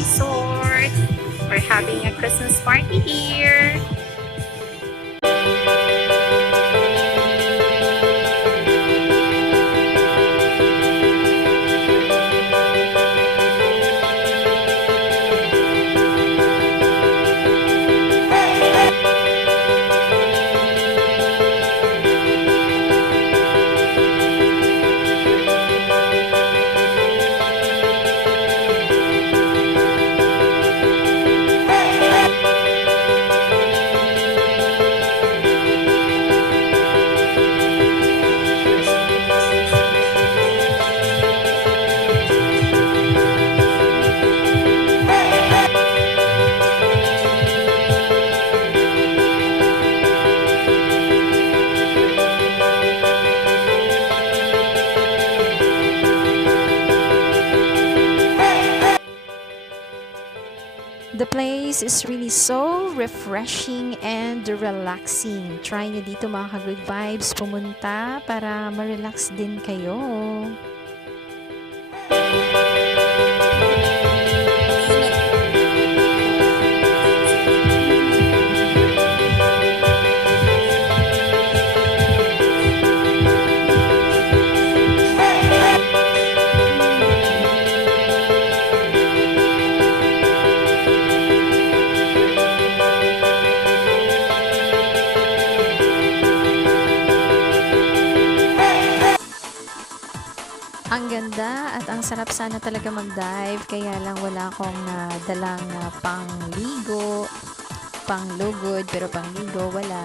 resort. We're having a Christmas party here. The place is really so refreshing and relaxing. Try nyo dito mga ka-good vibes pumunta para ma-relax din kayo. Ang ganda at ang sarap sana talaga mag-dive, kaya lang wala akong dalang pangligo, panglugod, pero pangligo wala.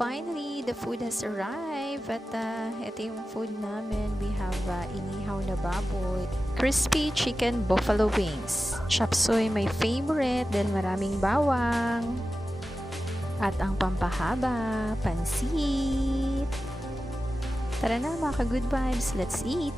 Finally, the food has arrived at ito yung food namin. We have inihaw na baboy, crispy chicken buffalo wings, chop suey my favorite dahil maraming bawang, at ang pampahaba, pansit. Tara na mga ka-good vibes, let's eat!